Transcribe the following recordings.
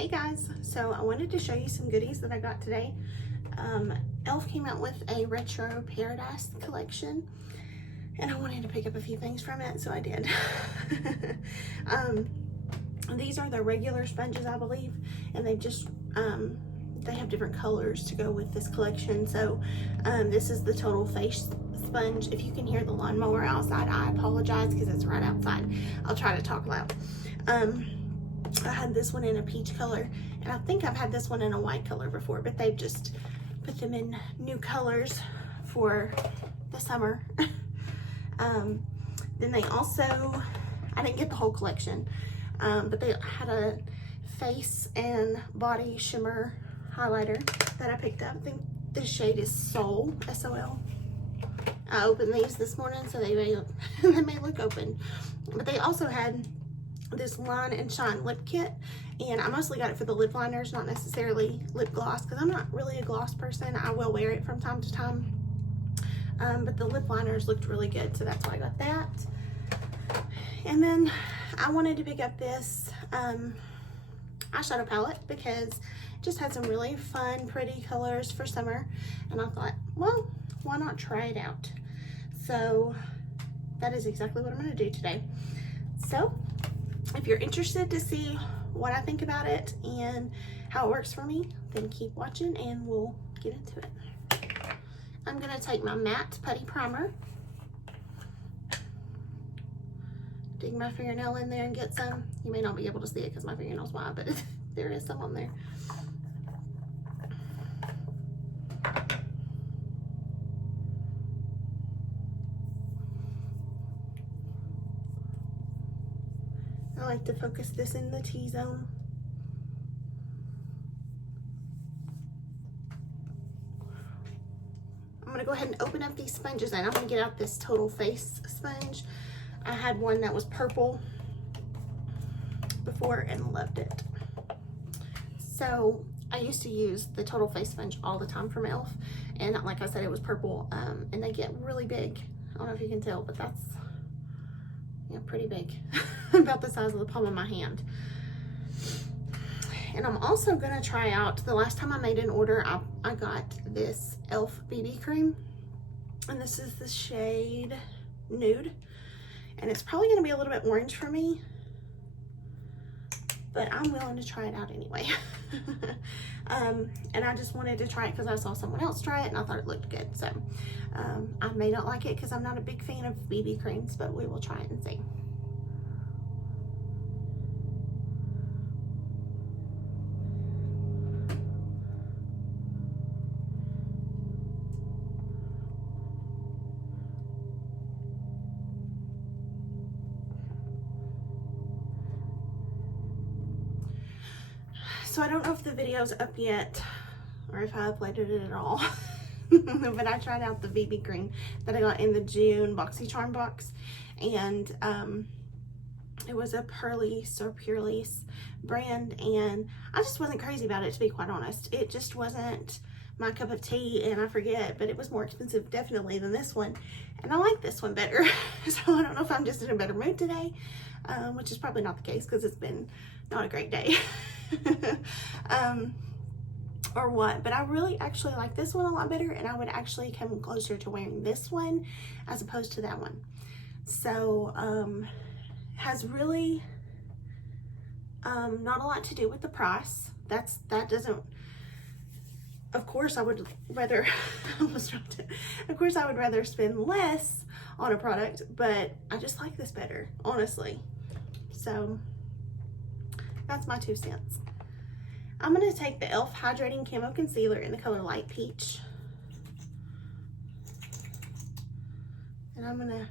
Hey guys, so I wanted to show you some goodies that I got today. e.l.f. came out with a Retro Paradise collection and I wanted to pick up a few things from it, so I did. These are the regular sponges, I believe, and they just they have different colors to go with this collection. So this is the Total Face Sponge. If you can hear the lawnmower outside, I apologize because it's right outside. I'll try to talk loud. I had this one in a peach color, and I think I've had this one in a white color before, but they've just put them in new colors for the summer. Then they also, I didn't get the whole collection, but they had a face and body shimmer highlighter that I picked up. I think the shade is Soul, S-O-L. I opened these this morning, so they may look open. But they also had this Line and Shine lip kit, and I mostly got it for the lip liners, not necessarily lip gloss, because I'm not really a gloss person. I will wear it from time to time, but the lip liners looked really good, so that's why I got that. And then I wanted to pick up this eyeshadow palette because it just had some really fun, pretty colors for summer, and I thought, well, why not try it out? So that is exactly what I'm going to do today. So if you're interested to see what I think about it and how it works for me, then keep watching and we'll get into it. I'm going to take my matte putty primer, dig my fingernail in there and get some. You may not be able to see it because my fingernail's wide, but there is some on there. I like to focus this in the T-zone. I'm gonna go ahead and open up these sponges and I'm gonna get out this Total Face sponge. I had one that was purple before and loved it. So I used to use the Total Face sponge all the time from e.l.f. and like I said, it was purple, and they get really big. I don't know if you can tell, but that's, yeah, pretty big. About the size of the palm of my hand. And I'm also gonna try out, the last time I made an order, I got this e.l.f. BB cream, and this is the shade Nude, and it's probably gonna be a little bit orange for me, but I'm willing to try it out anyway. And I just wanted to try it because I saw someone else try it and I thought it looked good. So I may not like it because I'm not a big fan of BB creams, but we will try it and see. So I don't know if the video's up yet or if I uploaded it at all, but I tried out the BB cream that I got in the June BoxyCharm box, and it was a Pearlies or Purelies brand, and I just wasn't crazy about it, to be quite honest. It just wasn't my cup of tea, and I forget, but it was more expensive definitely than this one, and I like this one better. So I don't know if I'm just in a better mood today, which is probably not the case because it's been not a great day. Or what, but I really actually like this one a lot better, and I would actually come closer to wearing this one as opposed to that one. So has really not a lot to do with the price. That doesn't, of course I would rather of course I would rather spend less on a product, but I just like this better, honestly. So that's my 2 cents. I'm going to take the e.l.f. Hydrating Camo Concealer in the color Light Peach. And I'm going to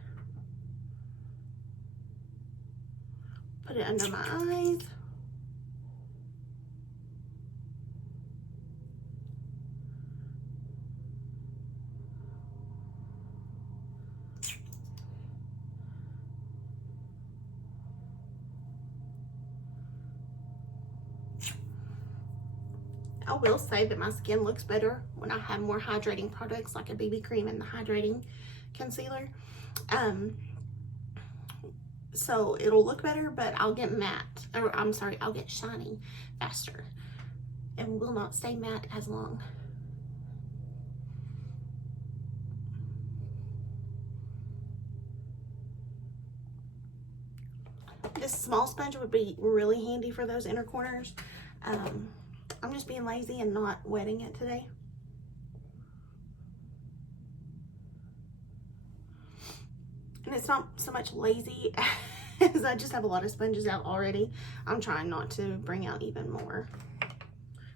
put it under my eyes. I will say that my skin looks better when I have more hydrating products like a BB cream and the hydrating concealer. so it'll look better, but I'll get matte, or I'm sorry, I'll get shiny faster and will not stay matte as long. This small sponge would be really handy for those inner corners. I'm just being lazy and not wetting it today. And it's not so much lazy as I just have a lot of sponges out already. I'm trying not to bring out even more.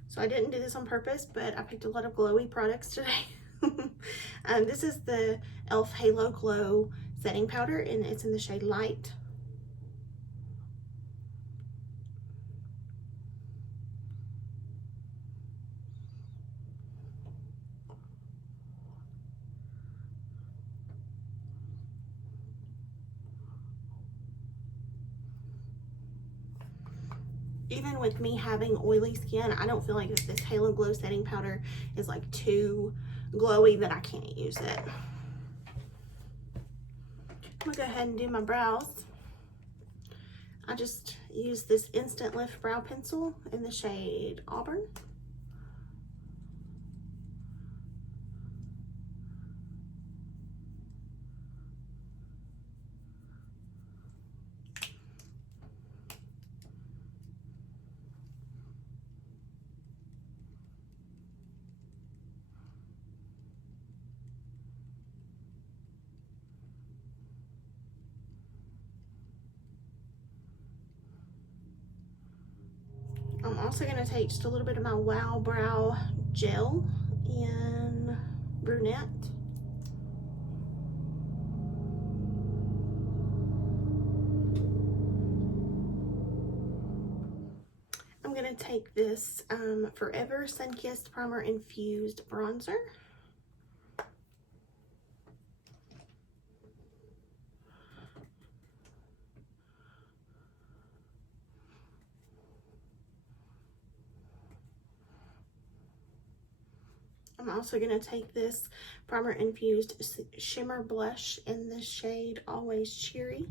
So I didn't do this on purpose, but I picked a lot of glowy products today. This is the e.l.f. Halo Glow setting powder, and it's in the shade Light. Even with me having oily skin, I don't feel like this Halo Glow setting powder is like too glowy that I can't use it. I'm gonna go ahead and do my brows. I just use this Instant Lift brow pencil in the shade Auburn. I'm also going to take just a little bit of my Wow Brow Gel in Brunette. I'm going to take this Forever Sunkissed Primer Infused Bronzer. I'm also going to take this Primer Infused Shimmer Blush in the shade Always Cheery.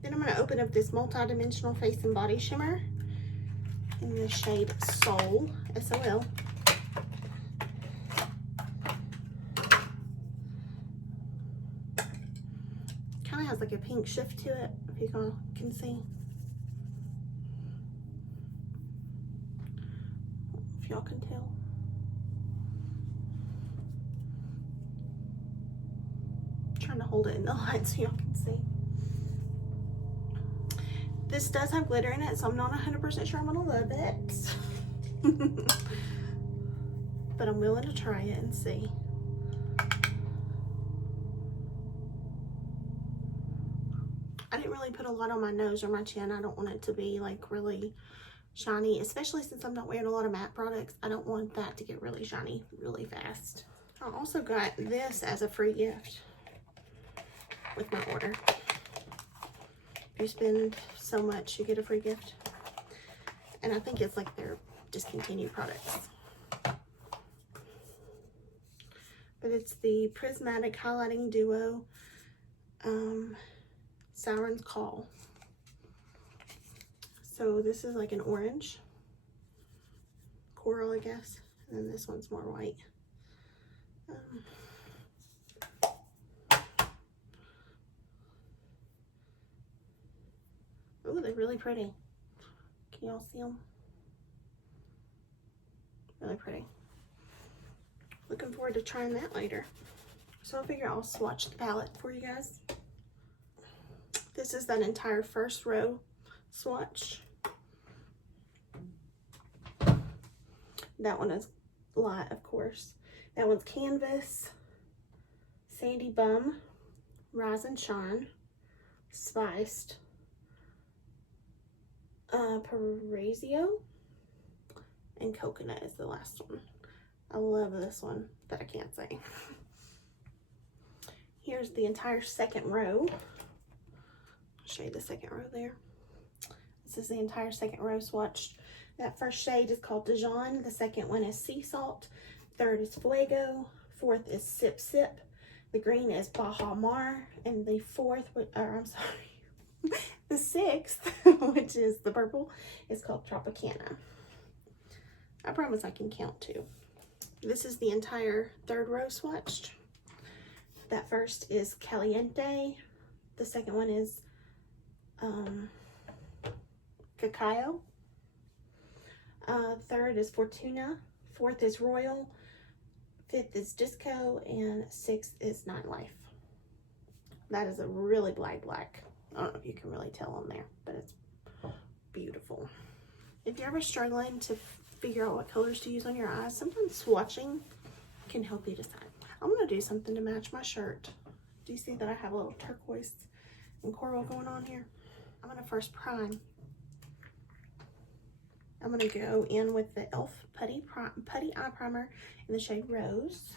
Then I'm going to open up this multi-dimensional face and body shimmer in the shade Soul, S-O-L. Kind of has like a pink shift to it, if you can see. If y'all can tell. I'm trying to hold it in the light so y'all can see. This does have glitter in it, so I'm not 100% sure I'm gonna love it. But I'm willing to try it and see. I didn't really put a lot on my nose or my chin. I don't want it to be like really shiny, especially since I'm not wearing a lot of matte products. I don't want that to get really shiny really fast. I also got this as a free gift with my order. If you spend so much, you get a free gift. And I think it's like their discontinued products. But it's the Prismatic Highlighting Duo Siren's Call. So this is like an orange, coral, I guess. And then this one's more white. Oh, they're really pretty. Can y'all see them? Really pretty. Looking forward to trying that later. So I figure I'll swatch the palette for you guys. This is that entire first row swatch. That one is light, of course. That one's Canvas, Sandy Bum, Rise and Shine, Spiced, Paraiso, and Coconut is the last one. I love this one, but I can't say. Here's the entire second row. I'll show you the second row there. This is the entire second row swatched. That first shade is called Dijon. The second one is Sea Salt. Third is Fuego. Fourth is Sip Sip. The green is Baja Mar. And the fourth, or I'm sorry, the sixth, which is the purple, is called Tropicana. I promise I can count too. This is the entire third row swatched. That first is Caliente. The second one is Cacao. Third is Fortuna. Fourth is Royal. Fifth is Disco. And sixth is Nightlife. That is a really black. I don't know if you can really tell on there, but it's beautiful. If you're ever struggling to figure out what colors to use on your eyes, sometimes swatching can help you decide. I'm going to do something to match my shirt. Do you see that I have a little turquoise and coral going on here? I'm going to first prime. I'm going to go in with the e.l.f. Putty Eye Primer in the shade Rose.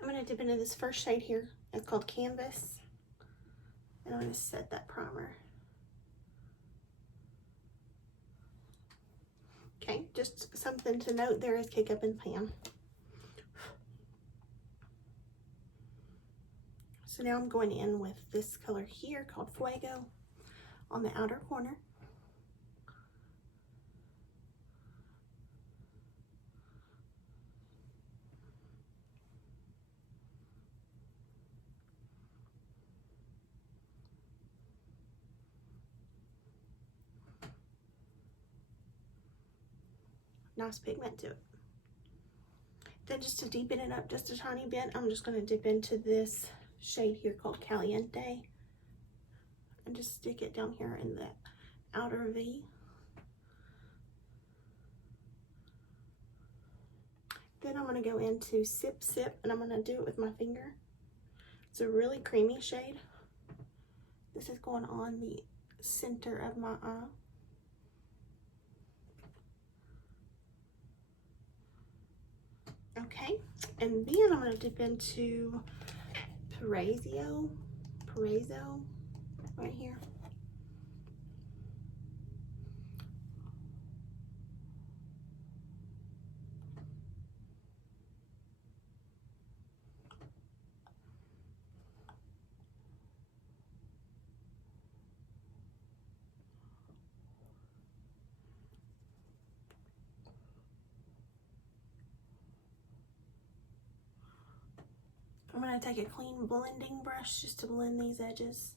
I'm going to dip into this first shade here. It's called Canvas. And I'm going to set that primer. Okay, just something to note there is Kick Up and Pam. So now I'm going in with this color here called Fuego on the outer corner. Nice pigment to it. Then just to deepen it up just a tiny bit, I'm just going to dip into this shade here called Caliente and just stick it down here in the outer V. Then I'm going to go into Sip Sip, and I'm going to do it with my finger. It's a really creamy shade. This is going on the center of my eye. Okay, and then I'm going to dip into Paraiso right here. I'm going to take a clean blending brush just to blend these edges.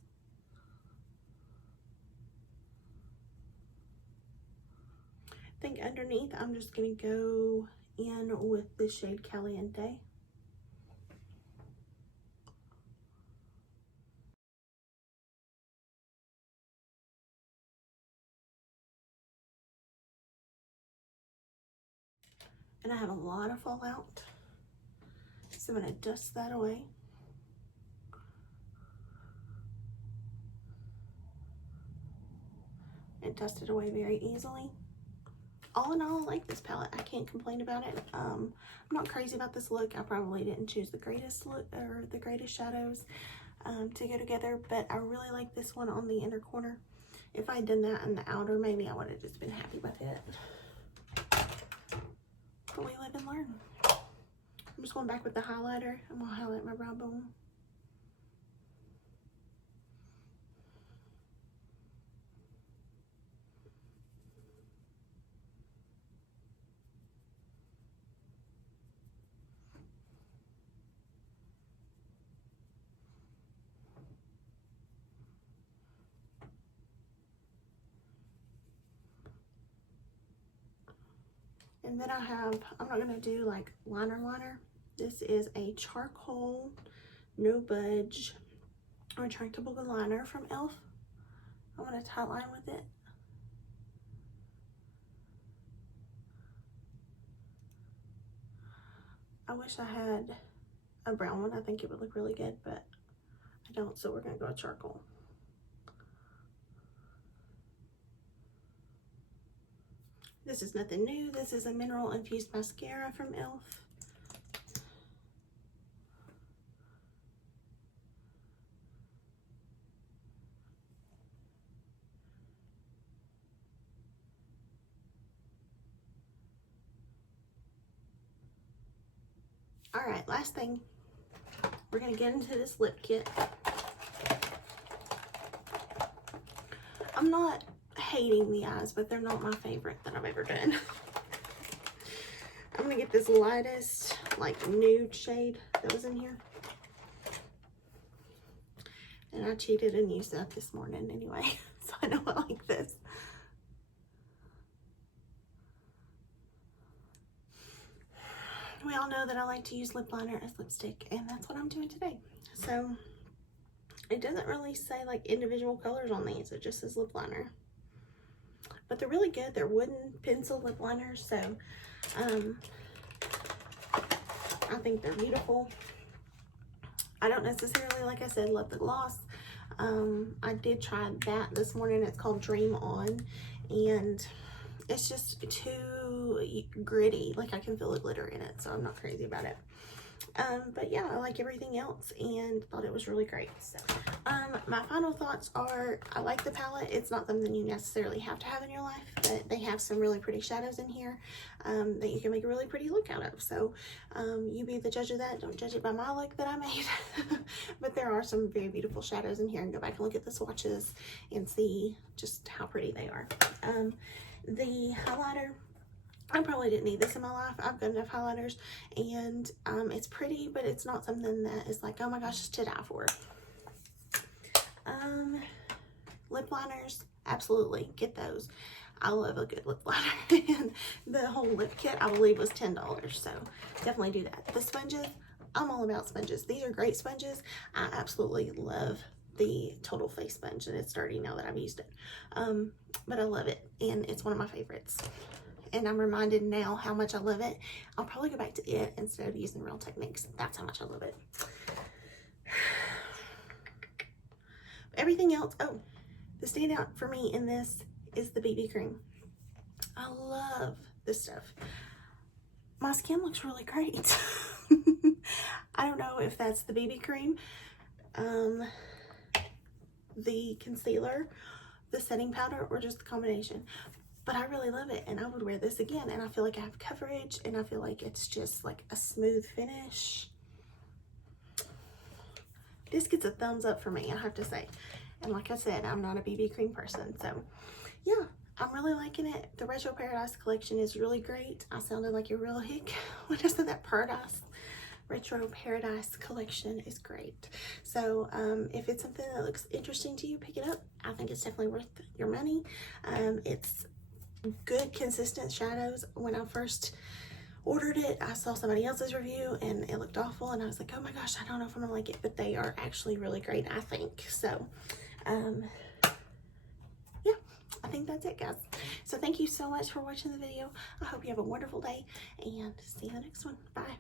I think underneath I'm just going to go in with the shade Caliente. And I have a lot of fallout, so I'm going to dust that away. It dusted away very easily. All in all, I like this palette. I can't complain about it. I'm not crazy about this look. I probably didn't choose the greatest look or the greatest shadows to go together, but I really like this one on the inner corner. If I had done that in the outer, maybe I would have just been happy with it. But we live and learn. I'm just going back with the highlighter. I'm going to highlight my brow bone. And then I'm not going to do like liner. This is a charcoal, no budge, retractable liner from e.l.f. I'm going to tie line with it. I wish I had a brown one. I think it would look really good, but I don't, so we're gonna go with charcoal. This is nothing new. This is a mineral infused mascara from e.l.f. All right, last thing. We're gonna get into this lip kit. I'm not hating the eyes, but they're not my favorite that I've ever done. I'm gonna get this lightest, like nude shade that was in here. And I cheated and used that this morning anyway, so I know I like this. We all know that I like to use lip liner as lipstick, and that's what I'm doing today. So it doesn't really say like individual colors on these, it just says lip liner. But they're really good. They're wooden pencil lip liners, so I think they're beautiful. I don't necessarily, like I said, love the gloss. I did try that this morning. It's called Dream On, and it's just too gritty. Like I can feel the glitter in it, so I'm not crazy about it. But yeah, I like everything else and thought it was really great. So my final thoughts are, I like the palette. It's not something you necessarily have to have in your life, but they have some really pretty shadows in here that you can make a really pretty look out of. So you be the judge of that. Don't judge it by my look that I made. But there are some very beautiful shadows in here, and go back and look at the swatches and see just how pretty they are. The highlighter, I probably didn't need this in my life. I've got enough highlighters, and it's pretty, but it's not something that is like, oh my gosh, it's to die for. Lip liners, absolutely, get those. I love a good lip liner. And the whole lip kit, I believe, was $10, so definitely do that. The sponges, I'm all about sponges. These are great sponges. I absolutely love the Total Face sponge, and it's dirty now that I've used it. But I love it, and it's one of my favorites. And I'm reminded now how much I love it. I'll probably go back to it instead of using Real Techniques. That's how much I love it. Everything else, oh, the standout for me in this is the BB cream. I love this stuff. My skin looks really great. I don't know if that's the BB cream, the concealer, the setting powder, or just the combination. But I really love it, and I would wear this again, and I feel like I have coverage, and I feel like it's just like a smooth finish. This gets a thumbs up for me, I have to say. And like I said, I'm not a BB cream person, so yeah, I'm really liking it. The Retro Paradise collection is really great. I sounded like a real hick when I said that. Retro Paradise collection is great. So if it's something that looks interesting to you, pick it up. I think it's definitely worth your money. It's good consistent shadows. When I first ordered it, I saw somebody else's review and it looked awful, and I was like, oh my gosh, I don't know if I'm gonna like it, but they are actually really great, I think. So yeah, I think that's it, guys. So thank you so much for watching the video. I hope you have a wonderful day, and see you in the next one. Bye.